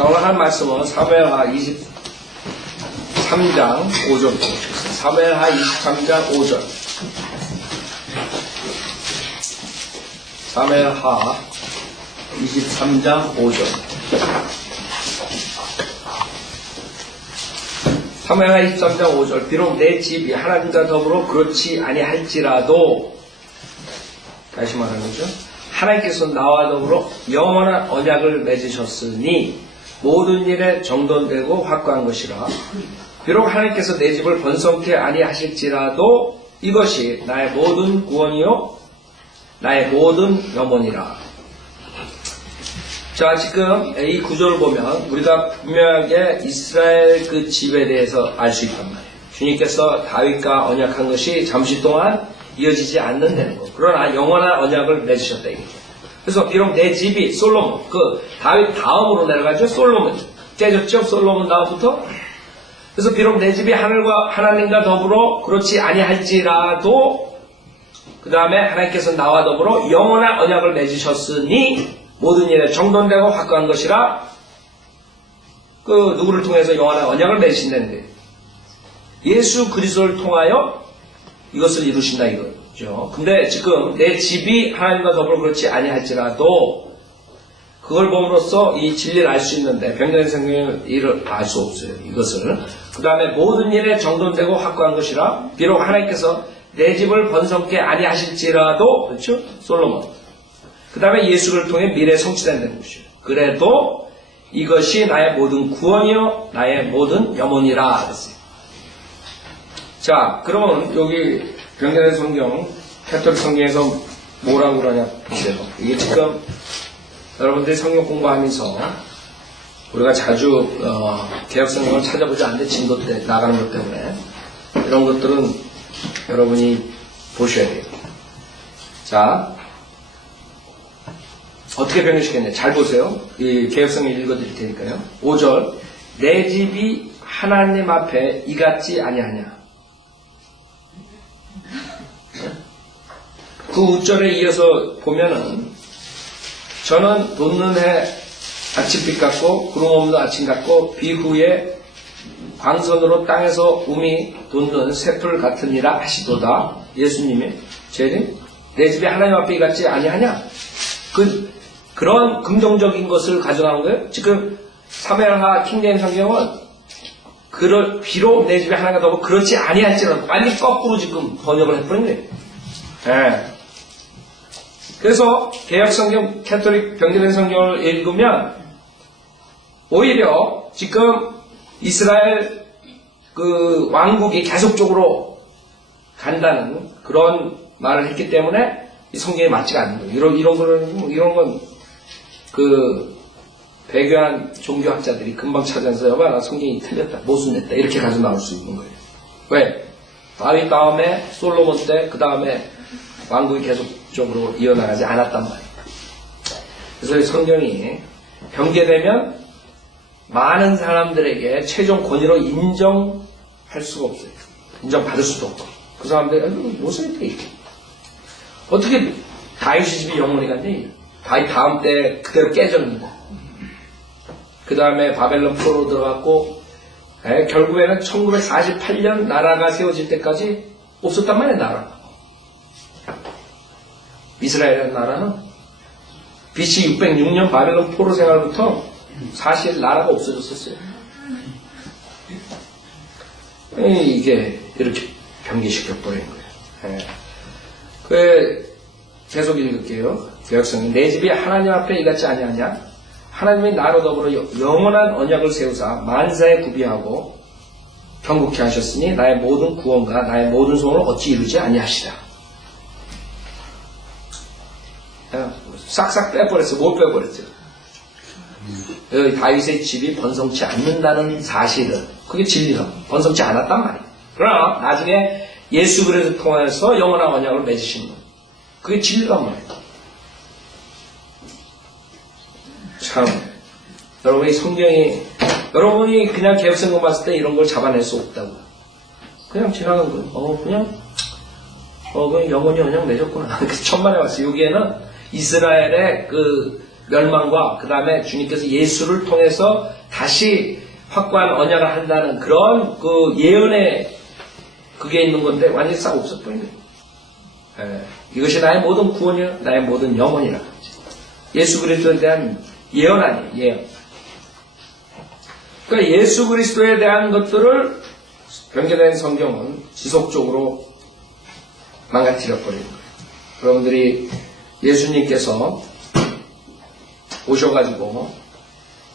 자, 오늘 한 말씀은 사무엘하 23장 5절. 사무엘하 23장 5절. 사무엘하 23장 5절. 사무엘하 23장 5절. 비록 내 집이 하나님과 더불어 그렇지 아니할지라도, 다시 말하는 거죠. 하나님께서 나와 더불어 영원한 언약을 맺으셨으니 모든 일에 정돈되고 확고한 것이라. 비록 하나님께서 내 집을 번성케 아니하실지라도 이것이 나의 모든 구원이요 나의 모든 염원이라. 자, 지금 이 구절을 보면 우리가 분명하게 이스라엘 그 집에 대해서 알 수 있단 말이에요. 주님께서 다윗과 언약한 것이 잠시 동안 이어지지 않는다는 거. 그러나 영원한 언약을 맺으셨다 이거죠. 그래서 비록 내 집이 솔로몬, 그 다윗 다음으로 내려가죠. 솔로몬 깨졌죠. 솔로몬 다음부터. 그래서 비록 내 집이 하나님과 더불어 그렇지 아니할지라도, 그 다음에 하나님께서 나와 더불어 영원한 언약을 맺으셨으니 모든 일에 정돈되고 확고한 것이라. 그 누구를 통해서 영원한 언약을 맺으신다는 거예요. 예수 그리스도를 통하여 이것을 이루신다 이거죠. 근데 지금 내 집이 하나님과 더불어 그렇지 아니할지라도 그걸 봄으로써 이 진리를 알 수 있는데 병렬 성경은 이를 알 수 없어요. 이것을. 그 다음에 모든 일에 정돈되고 확고한 것이라. 비록 하나님께서 내 집을 번성케 아니하실지라도, 그렇죠? 솔로몬. 그 다음에 예수를 통해 미래에 성취된다는 것이죠. 그래도 이것이 나의 모든 구원이요 나의 모든 염원이라 그랬어요. 자, 그러면 여기 병렬 성경, 캐톨릭 성경에서 뭐라고 그러냐 보세요. 이게 지금 여러분들이 성경 공부하면서 우리가 자주 개혁 성경을 찾아보지 않는데 진도 때 나가는 것 때문에 이런 것들은 여러분이 보셔야 돼요. 자, 어떻게 변형시켰냐. 잘 보세요. 이 개혁 성경 읽어드릴 테니까요. 5절. 내 집이 하나님 앞에 이같지 아니하냐. 그 5절에 이어서 보면은 저는 돋는 해 아침빛 같고 구름 없는 아침 같고 비후에 광선으로 땅에서 um이 돋는 새풀 같으니라 하시도다. 예수님이 제일 내 집에 하나님 앞에 이같지 아니하냐. 그런 긍정적인 것을 가져가는 거예요. 지금 사무엘하 킹제임스 성경은 비록 내 집에 하나님과 더불어 그렇지 아니할지라도 빨리 거꾸로 지금 번역을 해버린 거예요. 네. 그래서 개혁성경, 캐톨릭 병렬 성경을 읽으면 오히려 지금 이스라엘 그 왕국이 계속적으로 간다는 그런 말을 했기 때문에 이 성경에 맞지가 않는 거예요. 이런 건 그 배교한 종교학자들이 금방 찾아서 여봐 성경이 틀렸다, 모순했다 이렇게 가져 나올 수 있는 거예요. 왜? 다윗 다음에 솔로몬 때 그 다음에 왕국이 계속적으로 이어나가지 않았단 말이에요. 그래서 이 성경이 변개되면 많은 사람들에게 최종 권위로 인정할 수가 없어요. 인정받을 수도 없고. 그 사람들이 모순했대. 어떻게 다윗의 집이 영원히 갔니? 다윗 다음 때 그대로 깨졌는데. 그 다음에 바벨론 포로 들어갔고 결국에는 1948년 나라가 세워질 때까지 없었단 말이에요. 나라가. 이스라엘이라는 나라는 BC 606년 바벨론 포로 생활부터 사실 나라가 없어졌었어요. 이게 이렇게 변개시켜버린 거예요. 계속 읽을게요. 개혁성경. 내 집이 하나님 앞에 이같지 아니하냐. 하나님이 나로 더불어 영원한 언약을 세우사 만사에 구비하고 경국케 하셨으니 나의 모든 구원과 나의 모든 소원을 어찌 이루지 아니하시라. 싹싹 빼버렸어요. 못 빼버렸어요. 여기 다윗의 집이 번성치 않는다는 사실은 그게 진리다. 번성치 않았단 말이에요. 그러나 나중에 예수 그리스도를 통해서 영원한 언약을 맺으신 거예요. 그게 진리란 말이에요. 참, 여러분이 성경이, 여러분이 그냥 개혁성경 봤을 때 이런 걸 잡아낼 수 없다고. 그냥 지나간 거예요. 그냥 영원히 언약 맺었구나. 천만에 왔어요. 여기에는 이스라엘의 그 멸망과 그 다음에 주님께서 예수를 통해서 다시 확고한 언약을 한다는 그런 그 예언의 그게 있는 건데 완전히 싹 없어버립니다. 이것이 나의 모든 구원이요 나의 모든 영혼이라. 예수 그리스도에 대한 예언 아니에요. 예언. 그러니까 예수 그리스도에 대한 것들을 변개된 성경은 지속적으로 망가뜨려버리는 거예요. 여러분들이 예수님께서 오셔가지고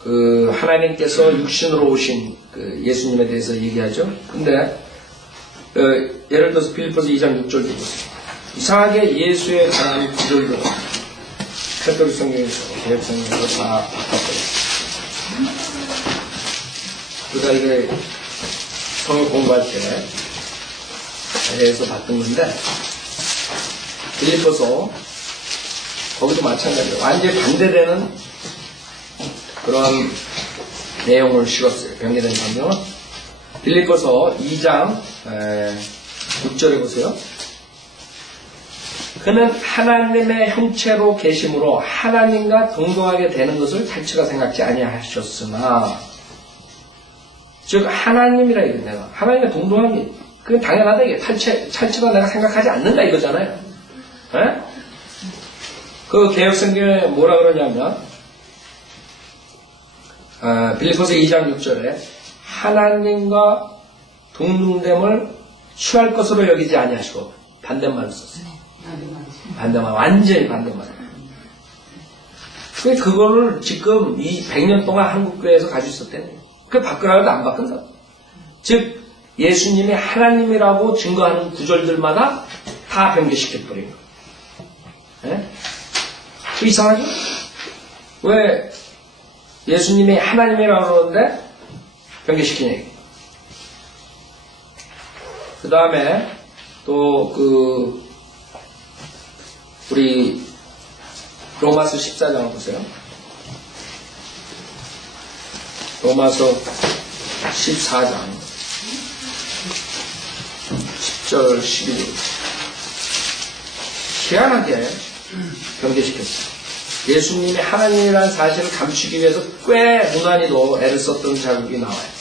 그 하나님께서 육신으로 오신 그 예수님에 대해서 얘기하죠. 근데 예를 들어서 빌립보서 2장 6절도 보세요. 이상하게 예수에 관한 구절도 카톨릭 성경에서 개혁 성경에서 다 바꿔버려요. 우리가 이게 성경 공부할 때 대해서 봤던 건데 빌립보서 거기도 마찬가지예요. 완전히 반대되는 그런 내용을 실었어요. 변개된 성경은 빌립보서 2장 6절에 보세요. 그는 하나님의 형체로 계심으로 하나님과 동등하게 되는 것을 탈취가 생각지 아니하셨으나 즉 하나님이라 이거 내가 하나님과 동등함이 그건 당연하다 이게 탈취가 내가 생각하지 않는다 이거잖아요. 에? 그 개혁성경에 뭐라 그러냐면 빌립보서 2장 6절에 하나님과 동등됨을 취할 것으로 여기지 아니하시고 반대말을 썼어요. 반대말 완전히 반대말. 그거를 지금 이 100년 동안 한국교회에서 가지고 있었대요. 그 바꾸라고 안 바꾼다. 즉 예수님이 하나님이라고 증거하는 구절들마다 다 변개시켜버린 거예요. 네? 그 이상하죠? 왜 예수님이 하나님이라고 그러는데 변개시키냐. 그 다음에 또 우리 로마서 14장을 보세요. 로마서 14장 10절 11절 희한하게 변개시켰어요. 예수님이 하나님이라는 사실을 감추기 위해서 꽤 무난히도 애를 썼던 자국이 나와요.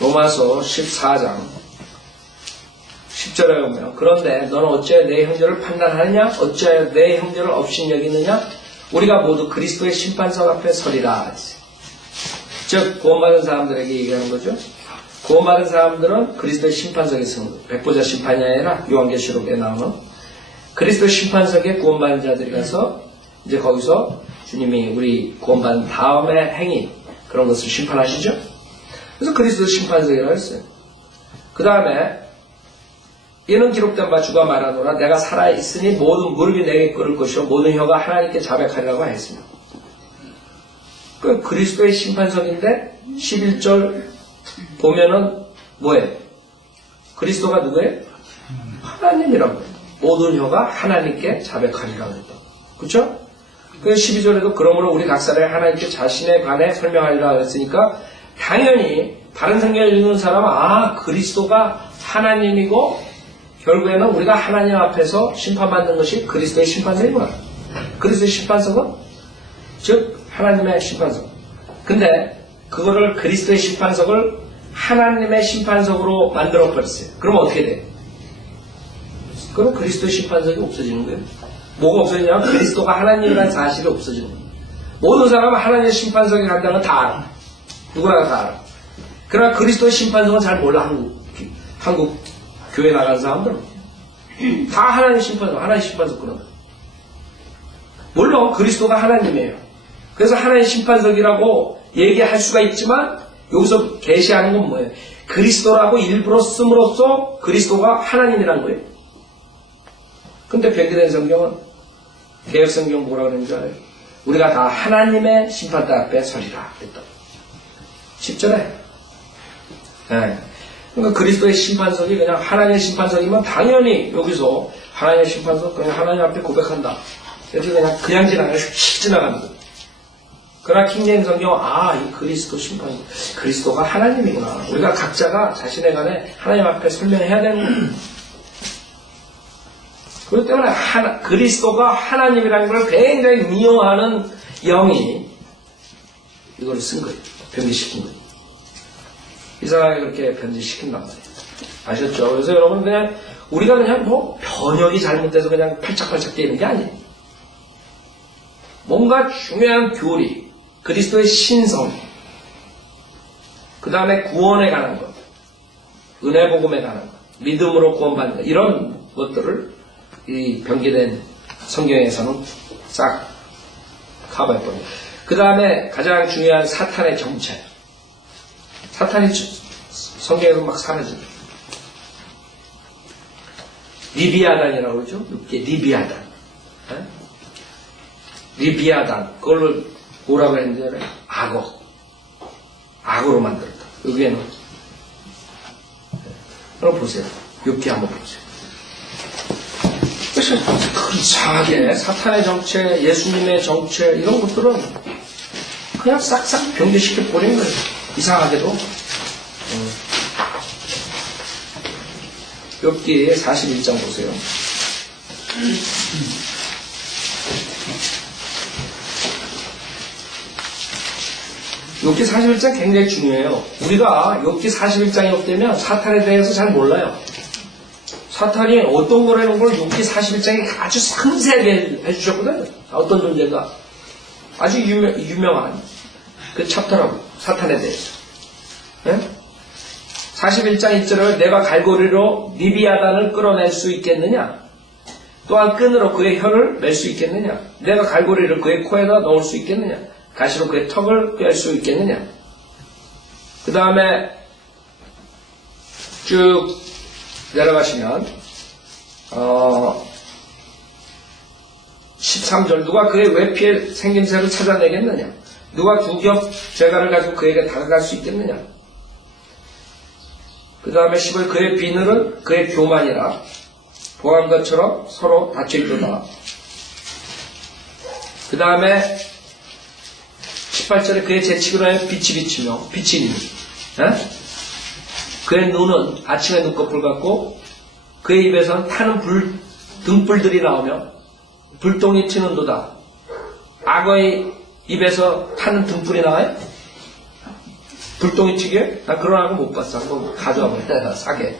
로마서 14장 10절에 보면 그런데 너는 어찌하여 내 형제를 판단하느냐? 어찌하여 내 형제를 업신여기느냐? 우리가 모두 그리스도의 심판석 앞에 서리라. 즉 구원받은 사람들에게 얘기하는 거죠. 구원받은 사람들은 그리스도의 심판석에 서는 거예요. 백보자 심판이 아니라 요한계시록에 나오는 그리스도의 심판석에 구원받은 자들이 가서 이제 거기서 주님이 우리 구원받은 다음에 행위 그런 것을 심판하시죠. 그래서 그리스도 심판석이라고 했어요. 그 다음에 이는 기록된 바 주가 말하노라 내가 살아있으니 모든 무릎이 내게 꿇을 것이요 모든 혀가 하나님께 자백하리라고 하였습니다. 그 그리스도의 심판석인데 11절 보면은 뭐예요? 그리스도가 누구예요? 하나님이라고 해요. 모든 혀가 하나님께 자백하리라고 했다. 그렇죠? 그 12절에도 그러므로 우리 각 사람이 하나님께 자신에 관해 설명하리라 했으니까 당연히 다른 성경을 읽는 사람은 그리스도가 하나님이고 결국에는 우리가 하나님 앞에서 심판받는 것이 그리스도의 심판석이구나. 그리스도의 심판석은 즉 하나님의 심판석. 근데 그거를 그리스도의 심판석을 하나님의 심판석으로 만들어 버렸어요. 그러면 어떻게 돼요? 그럼 그리스도의 심판석이 없어지는 거예요. 뭐가 없어지냐면 그리스도가 하나님이라는 사실이 없어지는 거예요. 모든 사람은 하나님의 심판석에 간다는 건 다 알아. 누구나 다 알아. 그러나 그리스도의 심판석은 잘 몰라. 한국 교회 나간 사람들은 다 하나님의 심판석, 하나님의 심판석 그런 거예요. 물론 그리스도가 하나님이에요. 그래서 하나님의 심판석이라고 얘기할 수가 있지만 여기서 계시하는 건 뭐예요? 그리스도라고 일부러 씀으로써 그리스도가 하나님이라는 거예요. 근데 변개된 성경은 개혁성경 뭐라고 그러는 줄 알아요? 우리가 다 하나님의 심판대 앞에 서리라 그랬다. 10절에 네. 그러니까 그리스도의 심판석이 그냥 하나님의 심판석이면 당연히 여기서 하나님의 심판석 그냥 하나님 앞에 고백한다. 그래서 그냥 지나가요. 휙 지나가는 거예요. 그러나 킹제임 성경은 이 그리스도 심판 그리스도가 하나님이구나. 우리가 각자가 자신에 관해 하나님 앞에 설명해야 되는 거예요. 그렇기 때문에 그리스도가 하나님이라는 걸 굉장히 미워하는 영이 이걸 쓴 거예요. 변질시킨 거예요. 이상하게 그렇게 변질시킨단 말이에요. 아셨죠? 그래서 여러분 그냥 우리가 그냥 뭐 번역이 잘못돼서 그냥 팔짝팔짝 뛰는 게 아니에요. 뭔가 중요한 교리, 그리스도의 신성, 그 다음에 구원에 관한 것, 은혜 복음에 관한 것, 믿음으로 구원받는 것, 이런 것들을 이 변기된 성경에서는 싹 커버해버려요. 그 다음에 가장 중요한 사탄의 정체. 사탄이 성경에서 막 사라집니다. 리비아단이라고 그러죠? 이게 리비아단. 네? 리비아단. 그걸로 뭐라고 했는지 악어. 악어로 만들었다. 여기에는. 한번 보세요. 욥기 한번 보세요. 그래서 이상하게 사탄의 정체, 예수님의 정체 이런 것들은 그냥 싹싹 변개시켜 버린 거예요. 이상하게도. 욥기 41장 보세요. 욥기 41장 굉장히 중요해요. 우리가 욥기 41장이 없다면 사탄에 대해서 잘 몰라요. 사탄이 어떤 거라는 걸 욥기 41장에 아주 상세하게 해주셨거든요. 어떤 존재가 아주 유명한 그 챕터라고 사탄에 대해서. 네? 41장 1절을 내가 갈고리로 리비아단을 끌어낼 수 있겠느냐? 또한 끈으로 그의 혀를 맬 수 있겠느냐? 내가 갈고리를 그의 코에다 넣을 수 있겠느냐? 가시로 그의 턱을 꿰할 수 있겠느냐? 그 다음에 쭉 내려가시면 13절 누가 그의 외피의 생김새를 찾아내겠느냐? 누가 두 겹 죄가를 가지고 그에게 다가갈 수 있겠느냐? 그 다음에 10월 그의 비늘은 그의 교만이라 보한 것처럼 서로 닫혀있도다. 그 다음에 18절에 그의 재치기로 해 빛이 비치며 빛이 있니. 그의 눈은 아침의 눈꺼풀 같고 그의 입에서는 타는 등불들이 나오며 불똥이 튀는도다. 악어의 입에서 타는 등불이 나와요? 불똥이 튀게? 나 그런 악어 못 봤어. 한번 가져와 볼래? 싸게.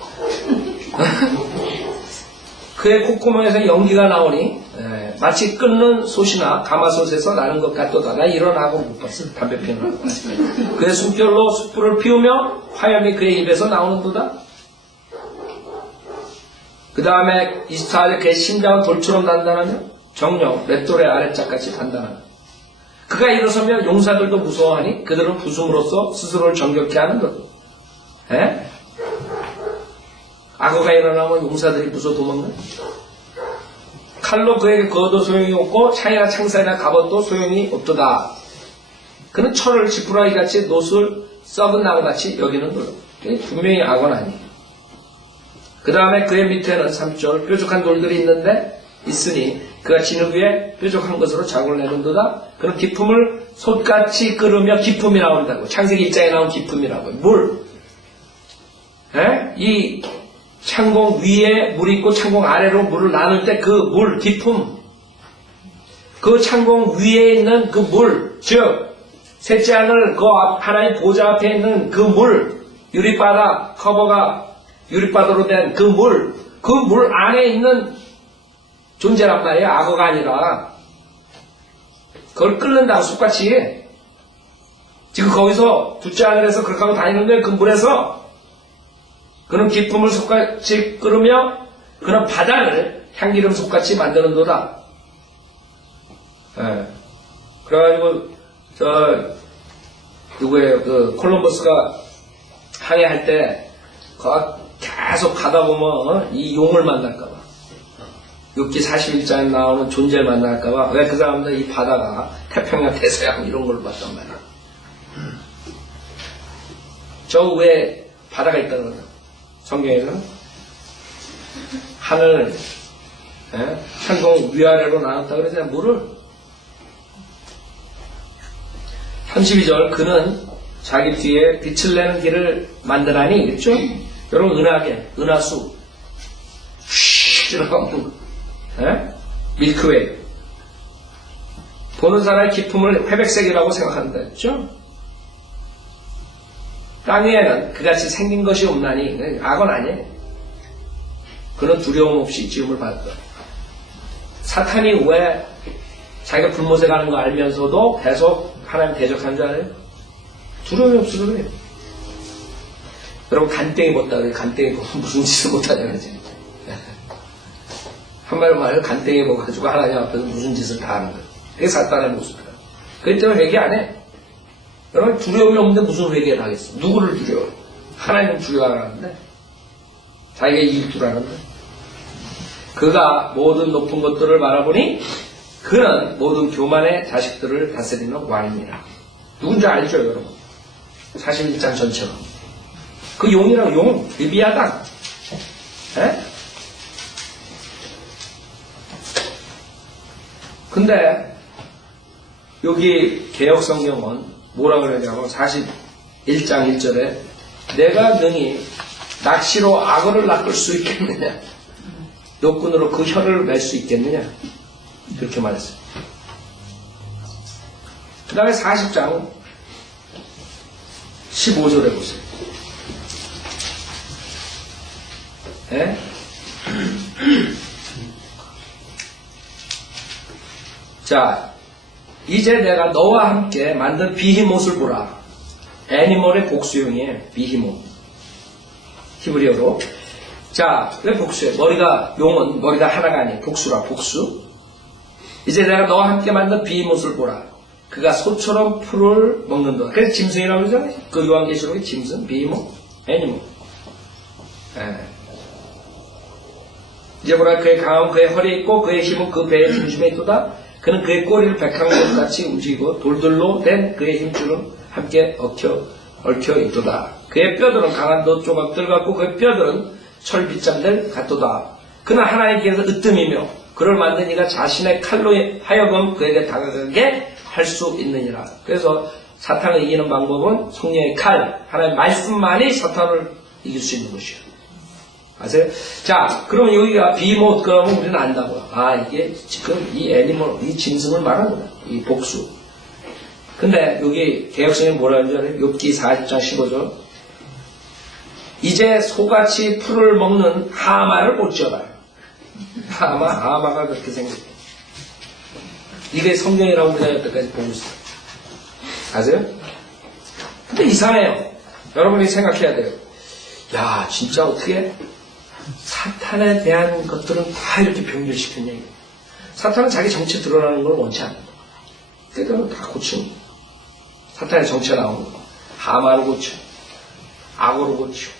그의 콧구멍에서 연기가 나오니 마치 끓는 솥이나 가마솥에서 나는 것 같도다. 나 이런 악어 못 봤어. 담배 피우는 악어. 그의 숨결로 숯불을 피우며 화염이 그의 입에서 나오는도다. 그 다음에 24절에 그의 심장은 돌처럼 단단하며 정령 맷돌의 아랫짝같이 단단하며 그가 일어서면 용사들도 무서워하니 그들은 부숨으로써 스스로를 정결케 하는 것. 악어가 일어나면 용사들이 무서워 도망가. 칼로 그에게 거도 소용이 없고 창이나 창살이나 갑옷도 소용이 없도다. 그는 철을 지푸라기같이 노술 썩은 나무같이 여기는도다. 분명히 악어는 아니에요. 그 다음에 그의 밑에는 3절 뾰족한 돌들이 있으니 그가 진흙 위에 뾰족한 것으로 자국을 내는도다. 그는 기품을 솥같이 끓으며 기품이 나온다고. 창세기 1장에 나온 기품이라고. 물. 이 창공 위에 물이 있고 창공 아래로 물을 나눌 때 그 물, 기품. 그 창공 위에 있는 그 물, 즉 셋째 하늘 그 하나님 보좌 앞에 있는 그 물, 유리바다 커버가 유리바다로 된 그 물, 그 물 안에 있는 존재란 말이에요. 악어가 아니라. 그걸 끓는다고 숯같이. 지금 거기서 둘째 하늘에서 그렇게 하고 다니는데 그 물에서 그는 기품을 솥같이 끓으며 그는 바다를 향기름 솥같이 만드는도다. 그래가지고 누구예요? 그 콜럼버스가 항해할 때 계속 가다 보면 이 용을 만날까봐. 욥기 41장에 나오는 존재를 만날까봐. 왜 그 사람들 이 바다가 태평양 대서양 이런 걸로 봤단 말이야. 저 위에 바다가 있다는 거죠. 성경에서는 하늘, 창공 위아래로 나눴다 그러잖아요. 물을. 32절 그는 자기 뒤에 빛을 내는 길을 만드나니 그랬죠? 여러분 은하계, 은하수 휘 들어가면 밀크웨이. 보는 사람의 기품을 회백색이라고 생각한다 했죠? 땅 위에는 그같이 생긴 것이 없나니 악은 아니에요. 그는 두려움 없이 지음을 받았다. 사탄이 왜 자기가 불못에 가는 거 알면서도 계속 하나님 대적하는 줄 알아요? 두려움이 없어서 그래요. 여러분 간땡이 벗다 그래요. 간땡이 벗으면 무슨 짓을 못하냐 그러지. 한마디로 말해서 간땡이 벗어가지고 하나님 앞에서 무슨 짓을 다 하는 거예요. 그게 사탄의 모습이다. 그렇기 때문에 회개 안 해. 여러분 두려움이 없는데 무슨 회개를 하겠어? 누구를 두려워해? 하나님을 두려워하는데 자기가 이길 줄 아는데 그가 모든 높은 것들을 바라보니 그는 모든 교만의 자식들을 다스리는 왕입니다. 누군지 알죠 여러분? 41장 전체가 그 용이라고 용 리비아당 근데 여기 개혁성경은 뭐라고 그러냐면 41장 1절에 내가 능히 낚시로 악어를 낚을 수 있겠느냐 노끈으로 그 혀를 맬 수 있겠느냐 그렇게 말했어요. 그 다음에 40장 15절에 보세요. 자, 이제 내가 너와 함께 만든 비히못을 보라. 애니멀의 복수형이에요. 비히못. 히브리어로. 자, 왜 복수해? 용은 머리가 하나가 아니에요. 복수라, 복수. 이제 내가 너와 함께 만든 비히못을 보라. 그가 소처럼 풀을 먹는다. 그래서 짐승이라고 그러잖아요. 그 요한계시록의 짐승, 비히못, 애니멀. 이제 보라 그의 강함은 그의 허리에 있고 그의 힘은 그 배의 중심에 있도다. 그는 그의 꼬리를 백항목같이 움직이고 돌들로 된 그의 힘줄은 함께 얽혀 있도다. 그의 뼈들은 강한 돛 조각들 같고 그의 뼈들은 철 빗장들 같도다. 그는 하나의 길에서 으뜸이며 그를 만든 이가 자신의 칼로 하여금 그에게 다가가게 할 수 있느니라. 그래서 사탄을 이기는 방법은 성령의 칼, 하나님의 말씀만이 사탄을 이길 수 있는 것이에요. 아세요? 자, 그럼 여기가 비못 그러면 우리는 안다고요. 아, 이게 지금 이 애니멀, 이 짐승을 말하는 거야. 이 복수. 근데 여기 개혁성에 뭐라 하는 줄 알아요? 욥기 40장 15절. 이제 소같이 풀을 먹는 하마를 못지어다. 하마가 그렇게 생겼대. 이게 성경이라고 우리가 여태까지 보고 있어요. 아세요? 근데 이상해요. 여러분이 생각해야 돼요. 야, 진짜 어떻게 사탄에 대한 것들은 다 이렇게 병렬시킨 얘기예요. 사탄은 자기 정체 드러나는 걸 원치 않는 거예요. 때로는 다 고치는 거예요. 사탄의 정체 나오는 거예요. 하마로 고쳐, 악어로 고쳐.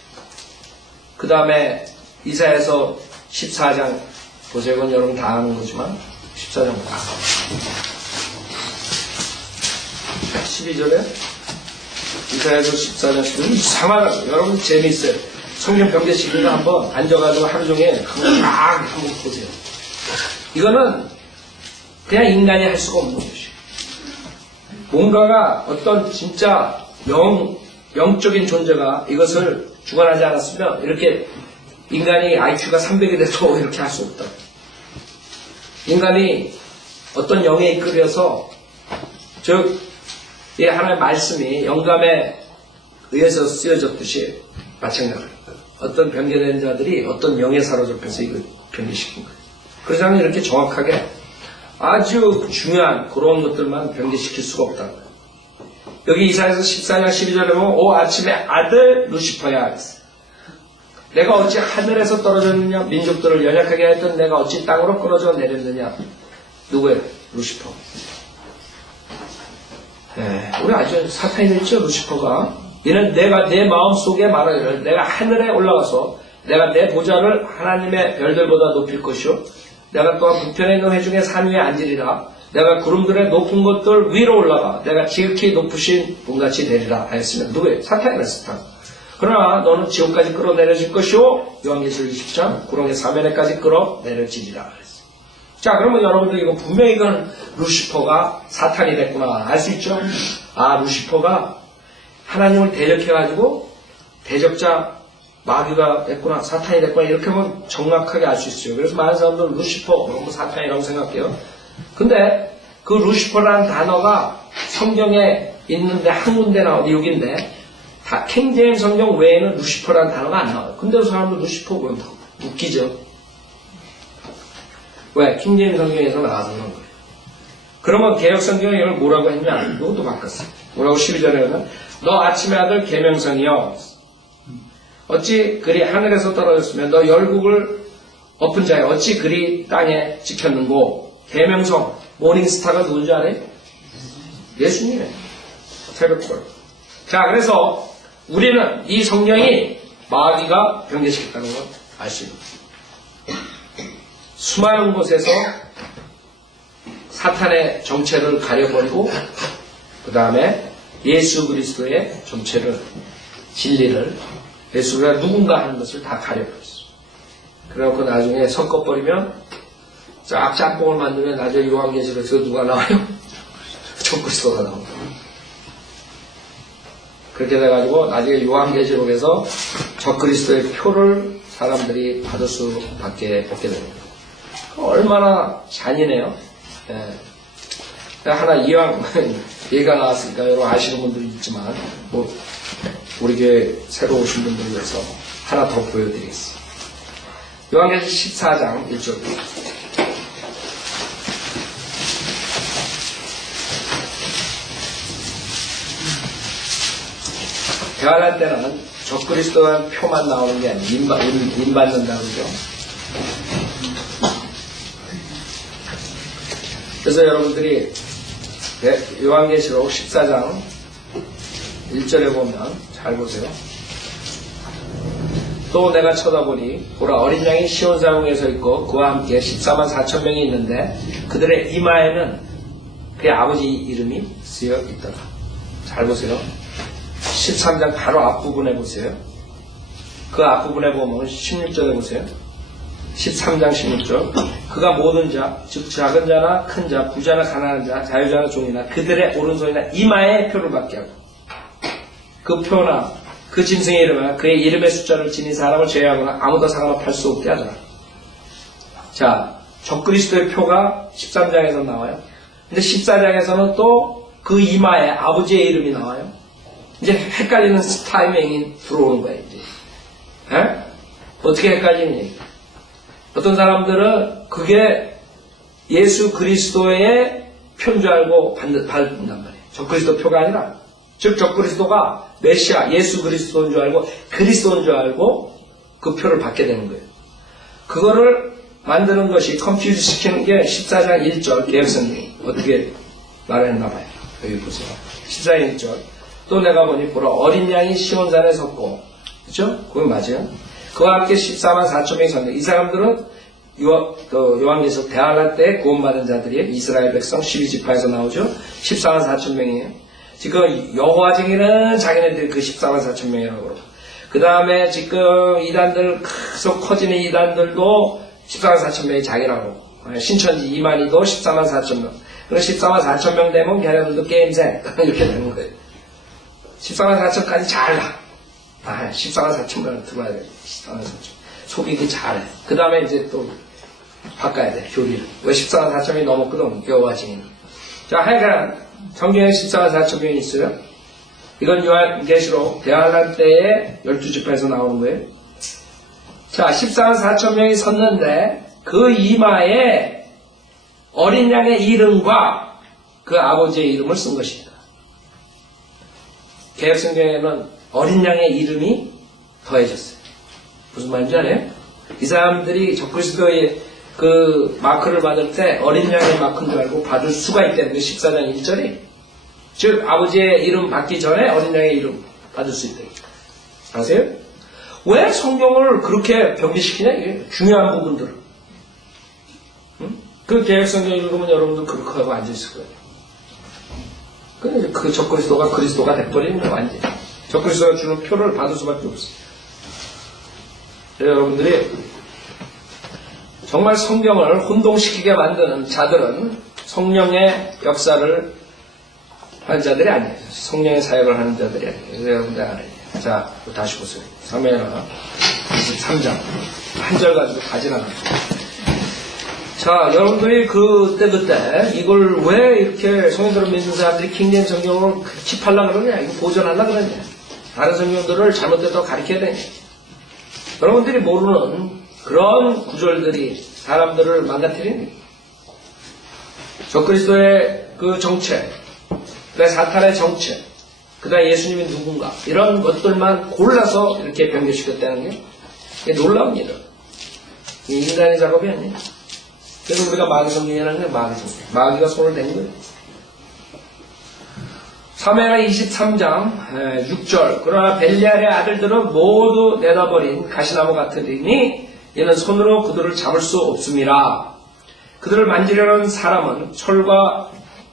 그 다음에 이사야서 14장 보세요. 이건 여러분 다 아는 거지만 14장 12절에 이사야서 14장 12절 이상하다. 여러분 재미있어요. 성경 병제시키가 한번 앉아가지고 하루 종일 한번 보세요. 이거는 그냥 인간이 할 수가 없는 것이에요. 뭔가가 어떤 진짜 영적인 존재가 이것을 주관하지 않았으면 이렇게 인간이 IQ가 300이 돼도 이렇게 할 수 없다. 인간이 어떤 영에 이끌려서 즉 이 하나님의 말씀이 영감에 의해서 쓰여졌듯이 마찬가지입니다. 어떤 변개된 자들이 어떤 영에 사로잡혀서 이걸 변개시킨 거예요. 그래서 저는 이렇게 정확하게 아주 중요한 그런 것들만 변개시킬 수가 없다는 거예요. 여기 이사야서 14장 12절에 보면 오 아침의 아들 루시퍼야 했어요. 내가 어찌 하늘에서 떨어졌느냐 민족들을 연약하게 했던 내가 어찌 땅으로 끊어져 내렸느냐. 누구예요? 루시퍼. 우리 아주 사탄이 있죠 루시퍼가. 이는 내가 내 마음속에 말하기를 내가 하늘에 올라가서 내가 내 보좌를 하나님의 별들보다 높일 것이요 내가 또한 북편에 있는 회중의 산 위에 앉으리라. 내가 구름들의 높은 것들 위로 올라가 내가 지극히 높으신 분같이 되리라 하였으면 누구예요? 사탄이라 사탄. 그러나 너는 지옥까지 끌어내려질 것이요 요한계시록 20장 구렁의 사면에까지 끌어내려지리라. 자, 그러면 여러분들 이거 분명히 이건 루시퍼가 사탄이 됐구나 알 수 있죠? 아, 루시퍼가 하나님을 대적해가지고 대적자 마귀가 됐구나, 사탄이 됐구나, 이렇게 하면 정확하게 알 수 있어요. 그래서 많은 사람들은 루시퍼, 뭐 사탄이라고 생각해요. 근데 그 루시퍼라는 단어가 성경에 있는데 한 군데 나오는데 여기인데, 다 킹제임스 성경 외에는 루시퍼라는 단어가 안 나와요. 근데 사람들 루시퍼 그런다. 웃기죠? 왜? 킹제임스 성경에서 나와서 그런 거예요. 그러면 개혁 성경에 이걸 뭐라고 했냐? 이것도 바꿨어요. 뭐라고 12절에 하면, 너 아침의 아들 계명성이여, 어찌 그리 하늘에서 떨어졌으면 너 열국을 엎은 자여 어찌 그리 땅에 지켰는고. 계명성, 모닝스타가 누군지 알아요? 예수님이에요. 새벽별. 자, 그래서 우리는 이 성경이 마귀가 변개시켰다는 걸 알 수 있습니다. 수많은 곳에서 사탄의 정체를 가려버리고 그 다음에 예수 그리스도의 정체를, 진리를, 예수가 누군가 하는 것을 다 가려버렸어요. 그래갖고 나중에 섞어버리면 쫙 짬뽕을 만들면 나중에 요한계시록에서 누가 나와요? 적그리스도가 나옵니다. 그렇게 돼가지고 나중에 요한계시록에서 적그리스도의 표를 사람들이 받을 수밖에 없게 됩니다. 얼마나 잔인해요. 예. 하나 이왕 얘가 나왔으니까 여러분 아시는 분들이 있지만 뭐 우리 교회 새로 오신 분들을 위해서 하나 더 보여드리겠습니다. 요한계시록 14장 1절. 대환란 때는 적그리스도한 표만 나오는 게 아니고 임 받는다고 그러죠. 그래서 여러분들이 요한계시록 14장 1절에 보면 잘 보세요. 또 내가 쳐다보니 보라 어린 양이 시온산궁에 서 있고 그와 함께 14만 4천 명이 있는데 그들의 이마에는 그의 아버지 이름이 쓰여 있더라. 잘 보세요. 13장 바로 앞부분에 보세요. 그 앞부분에 보면 16절에 보세요. 13장 16절. 그가 모든 자, 즉 작은 자나 큰 자, 부자나 가난한 자, 자유자나 종이나 그들의 오른손이나 이마에 표를 받게 하고 그 표나 그 짐승의 이름이나 그의 이름의 숫자를 지닌 사람을 제외하거나 아무도 상관없이 수 없게 하더라. 자, 적그리스도의 표가 13장에서 나와요. 근데 14장에서는 또 그 이마에 아버지의 이름이 나와요. 이제 헷갈리는 타이밍이 들어오는 거예요. 이제. 에? 어떻게 헷갈리니? 어떤 사람들은 그게 예수 그리스도의 표인 줄 알고 받는단 말이에요. 적그리스도 표가 아니라, 즉 적그리스도가 메시아 예수 그리스도인 줄 알고 그리스도인 줄 알고 그 표를 받게 되는 거예요. 그거를 만드는 것이 컴퓨즈 시키는 게 14장 1절 개혁성경이 어떻게 말했나 봐요. 여기 보세요. 14장 1절. 또 내가 보니 보라 어린 양이 시온산에 섰고, 그렇죠? 그건 맞아요. 그와 함께 14만 4천 명이 섰는데 이 사람들은 요한계시록 대환란 때 구원받은 자들이에요. 이스라엘 백성 12지파에서 나오죠. 14만 4천 명이에요. 지금 여호와 증인은 자기네들이 그 14만 4천 명이라고 그러고, 그 다음에 지금 이단들 계속 커지는 이단들도 14만 4천 명이 자기라고, 신천지 이만희도 14만 4천 명. 그럼 14만 4천 명 되면 걔네들도 게임세 이렇게 되는 거예요. 14만 4천까지 잘나. 14만 4천 명을 들어야 돼. 14만 4천. 속이기 잘해. 그 다음에 이제 또 바꿔야 돼. 교리를. 왜 14만 4천 명이 넘었거든. 여호와 증인. 자, 하여간 성경에 14만 4천 명이 있어요. 이건 요한계시록 대환란 때의 12지파에서 나오는 거예요. 자, 14만 4천 명이 섰는데 그 이마에 어린 양의 이름과 그 아버지의 이름을 쓴 것입니다. 개혁성경에는 어린 양의 이름이 더해졌어요. 무슨 말인지 알아요? 이 사람들이 적그리스도의 그 마크를 받을 때 어린 양의 마크인 줄 알고 받을 수가 있다는 게 14장 1절이. 즉 아버지의 이름 받기 전에 어린 양의 이름 받을 수 있다. 아세요? 왜 성경을 그렇게 병리시키냐? 이게 중요한 부분들을. 그 개혁성경 읽으면 여러분도 그렇게 하고 앉아있을 거예요. 근데 그 적그리스도가 그리스도가 돼버리는 거 완전히. 적그리스도가 주는 표를 받을 수밖에 없어요. 여러분들이 정말 성경을 혼동시키게 만드는 자들은 성령의 역사를 하는 자들이 아니에요. 성령의 사역을 하는 자들이 아니에요. 그래서 여러분들 알아야 돼요. 자, 다시 보세요. 사무엘하 23장. 한 절 가지고 다 지나갑니다. 자, 여러분들이 그때 이걸 왜 이렇게 성경대로 믿는 사람들이 킹제임 성경을 킵하려고 그러냐? 이거 보존하려고 그러냐? 다른 성경들을 잘못됐다고 가르쳐야 되냐? 여러분들이 모르는 그런 구절들이 사람들을 망가뜨리는 적그리스도의 그 정체, 그다음에 사탄의 정체, 그다음에 예수님이 누군가 이런 것들만 골라서 이렇게 변개시켰다는 게 놀라운 일이에요. 인간의 작업이 아니에요. 그래서 우리가 마귀 성경이라는 게 마귀 성경. 마귀가 손을 댄 거예요. 사무엘하 23장 6절 그러나 벨리알의 아들들은 모두 내다버린 가시나무 같으리니 이는 손으로 그들을 잡을 수 없음이라. 그들을 만지려는 사람은 철과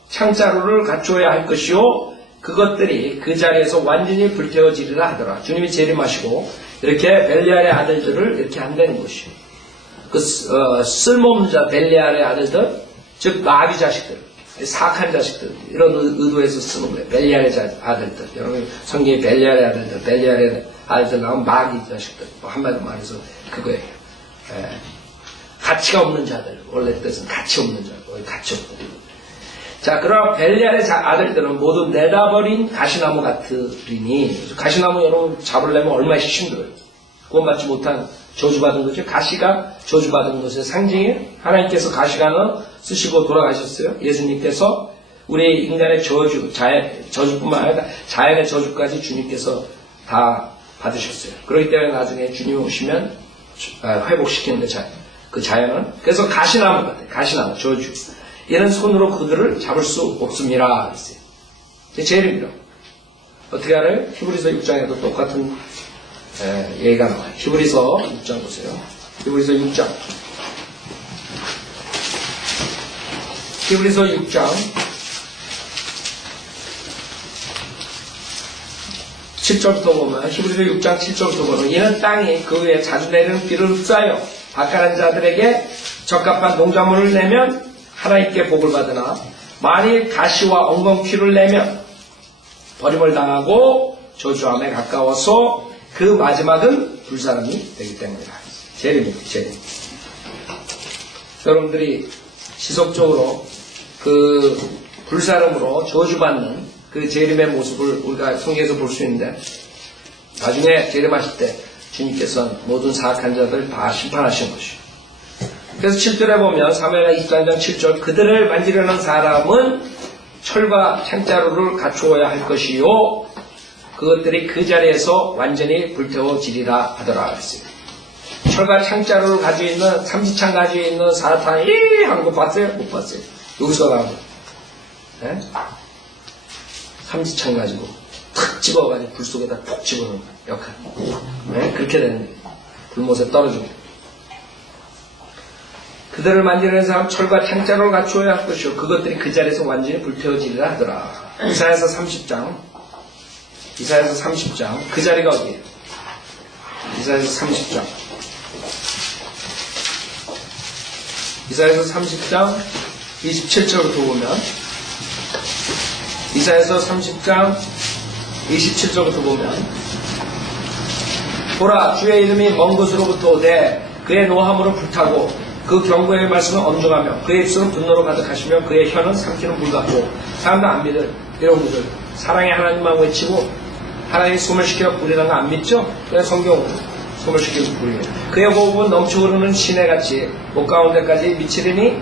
창자루를 갖추어야 할 것이요 그것들이 그 자리에서 완전히 불태워지리라 하더라. 주님이 재림하시고 이렇게 벨리알의 아들들을 이렇게 한다는 것이요. 그 쓸모없는 자 벨리알의 아들들, 즉 마귀 자식들, 사악한 자식들 이런 의도에서 쓰는 거예요. 벨리알의 아들들. 여러분 성경에 벨리알의 아들들, 벨리알의 아들들 나오면 마귀 자식들. 한마디로 말해서 그거예요. 가치가 없는 자들. 원래 뜻은 가치 없는 자들. 가치 없는. 자, 그러나 벨리알의 아들들은 모두 내다버린 가시나무 같으리니 가시나무 여러분 잡으려면 얼마나 힘들어요. 구원받지 못한 저주받은 거죠. 가시가 저주받은 것의 상징이에요. 하나님께서 가시관을 쓰시고 돌아가셨어요. 예수님께서 우리 인간의 저주뿐만 아니라 자연의 저주까지 주님께서 다 받으셨어요. 그렇기 때문에 나중에 주님 오시면 회복시키는데 그 자연은 그래서 가시나무 같아요. 가시나무 저주. 얘는 손으로 그들을 잡을 수 없습니다. 그랬어요. 제일입니다. 어떻게 알아요? 히브리서 6장에도 똑같은 얘기가 나와요. 히브리서 6장 보세요. 히브리서 6장. 히브리서 6장 7절부터 보면 히브리서 6장 7절부터 보면 이는 땅이 그 위에 자주 내리는 비를 흡수하여 박하는 자들에게 적합한 농작물을 내면 하나님께 복을 받으나 만일 가시와 엉겅퀴를 내면 버림을 당하고 저주함에 가까워서 그 마지막은 불사람이 되기 때문이다. 재림입니다. 재림. 여러분들이 지속적으로 그 불사람으로 저주받는 그 재림의 모습을 우리가 성경에서 볼 수 있는데 나중에 재림하실 때 주님께서는 모든 사악한 자들 다 심판하신 것이요. 그래서 7절에 보면 사무엘하 23장 7절 그들을 만지려는 사람은 철과 창자루를 갖추어야 할 것이요 그것들이 그 자리에서 완전히 불태워지리라 하더라 그랬어요. 철과 창자루를 가지고 있는 삼지창 가지고 있는 사탄이 한 거 봤어요? 못 봤어요? 여기서 나온 거. 네? 삼지창 가지고 탁 집어가지고 불 속에다 푹 집어넣는 역할. 네? 그렇게 되는 거예요. 불못에 떨어지고. 그들을 만지는 사람 철과 창자루를 갖추어야 할 것이요 그것들이 그 자리에서 완전히 불태워지리라 하더라. 이사야서 30장 그 자리가 어디예요? 이사야서 30장 이사야서 30장 27절부터 보면 이사야서 30장 27절부터 보면 보라 주의 이름이 먼 곳으로부터 오되 그의 노함으로 불타고 그 경고의 말씀은 엄중하며 그의 입술은 분노로 가득하시며 그의 혀는 삼키는 불 같고 사람도 안 믿을 이런 분들 사랑의 하나님만 외치고 하나님이 소멸시켜 불이라는 거 안 믿죠? 그래서 성경은 소멸시키고 불이에요. 그의 호흡은 넘쳐 흐르는 시내같이 목 가운데까지 미치리니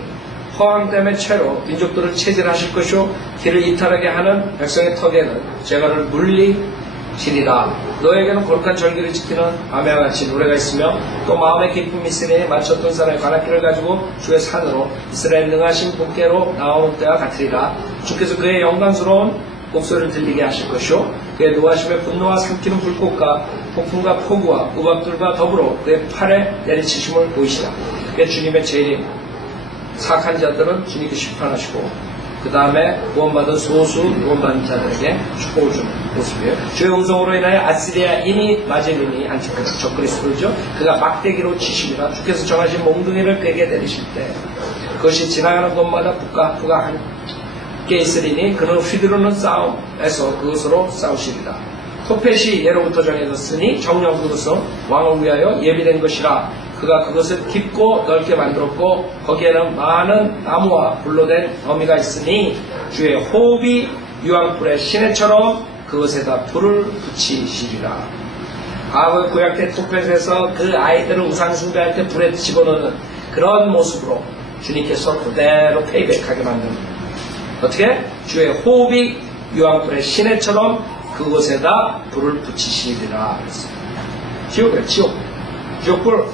허황됨의 채로 민족들을 체질하실 것이요 길을 이탈하게 하는 백성의 턱에는 제가를 물리시리라. 너에게는 거룩한 절기를 지키는 아메와 같이 노래가 있으며 또 마음의 기쁨이 있으니 맞췄던 사람의 관악기를 가지고 주의 산으로 이스라엘 능하신 분께로 나오는 때와 같으리라. 주께서 그의 영광스러운 목소리를 들리게 하실 것이요 그의 노하심의 분노와 삼키는 불꽃과 폭풍과 폭우와 우박들과 더불어 그의 팔에 내리치심을 보이시라. 그게 주님의 재림. 사악한 자들은 주님께 심판하시고 그 다음에 구원받은 소수 구원받은 자들에게 축복을 주는 모습이에요. 주의 음성으로 인하여 아시리아인이 맞으리니 안티크리스도 적그리스도죠. 그가 막대기로 치십니다. 주께서 정하신 몽둥이를 그에게 내리실 때 그것이 지나가는 곳마다 북과 북가 함께 있으리니 그는 휘두르는 싸움에서 그것으로 싸우시리라. 토펫이 예로부터 정해졌으니 정령 그것은 왕을 위하여 예비된 것이라. 그가 그것을 깊고 넓게 만들었고 거기에는 많은 나무와 불로 된 더미가 있으니 주의 호흡이 유황불의 시내처럼 그것에다 불을 붙이시리라. 과거 구약 때 토펫에서 그 아이들을 우상숭배할 때 불에 집어넣는 그런 모습으로 주님께서 그대로 페이백하게 만듭니다. 어떻게? 주의 호흡이 유황불의 시내처럼 그곳에다 불을 붙이시리라 그랬어요. 지옥이에요. 지옥불.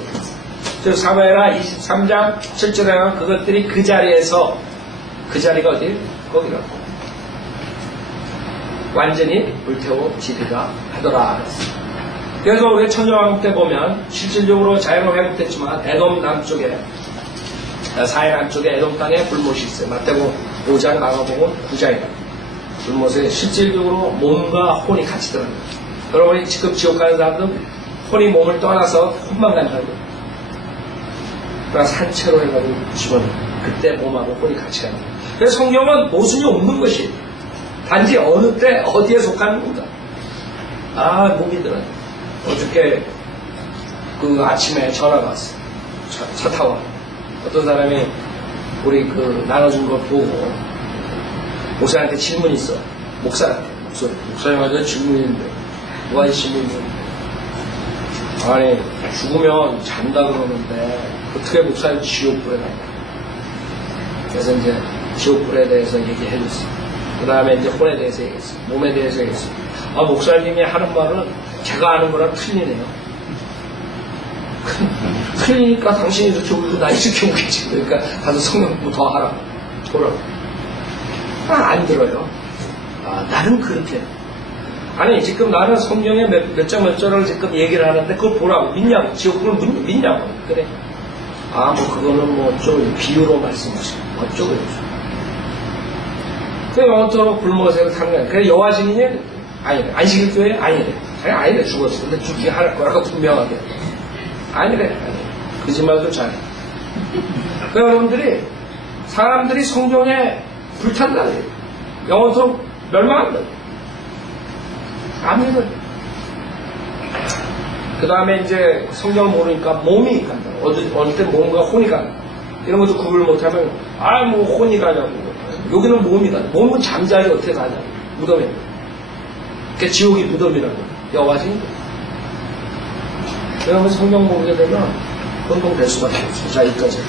즉 사무엘하 23장 7절에 가면 그것들이 그 자리에서, 그 자리가 어디? 거기라고 완전히 불태워지리라 하더라 그랬어요. 그래서 우리 천년왕국 때 보면 실질적으로 자연은 회복됐지만 에돔 남쪽에, 사해 남쪽에 에돔 땅에 불못이 있어요. 마태복음 5장, 마가복음 9장이다. 불못에 실질적으로 몸과 혼이 같이 들어가요. 여러분이 지금 지옥 가는 사람들은 혼이 몸을 떠나서 혼만 간다고. 그러니까 산채로 해가지고 집어넣어요. 그때 몸하고 혼이 같이 가는 거예요. 그래서 성경은 모순이 없는 것이 단지 어느 때 어디에 속하는 겁니다. 아, 목이 들어요. 어저께 그 아침에 전화가 왔어요. 차 타고 어떤 사람이 우리 그 나눠준 걸 보고 목사한테 질문이 있어. 목사한테. 목사님한테 질문인데 뭐가 질문인데 아니 죽으면 잔다 그러는데 어떻게 목사님 지옥불에 가냐. 그래서 이제 지옥불에 대해서 얘기해 줬어요. 그 다음에 이제 혼에 대해서 얘기했어요. 몸에 대해서 얘기했어요. 아, 목사님이 하는 말은 제가 아는 거랑 틀리네요. 틀리니까 당신이 이렇게 울고 나 이렇게 울겠지. 그러니까 가서 성경 공부 더 하라. 보라고. 안 들어요. 아, 나는 그렇게. 아니, 지금 나는 성경에 몇 장 몇 절을 지금 얘기를 하는데 그걸 보라고. 믿냐고. 지옥불을 믿냐고. 그래. 아, 뭐 그거는 뭐 좀 비유로 말씀하시고. 어쩌고 저쩌고. 그 영원토록 불못에서 타는 거야. 그래, 여호와 증인이 아니래. 안식일교회 아니래. 아니래. 죽었어. 근데 죽게 할 거라고 분명하게. 아니래. 거짓말도 잘해. 그 여러분들이 사람들이 성경에 불탄다 그래요. 영원토록 멸망한다. 안 믿어요. 그 다음에 이제 성경을 모르니까 몸이 간다. 어느 때 몸과 혼이 간다. 이런 것도 구분을 못하면 아, 뭐 혼이 가냐고. 여기는 몸이 간다. 몸은 잠자리 어떻게 가냐고. 무덤에. 그러니까 지옥이 무덤이라고. 여호와지. 그러면 성경 보게 되면 혼동될 수밖에 없어요. 자, 여기까지.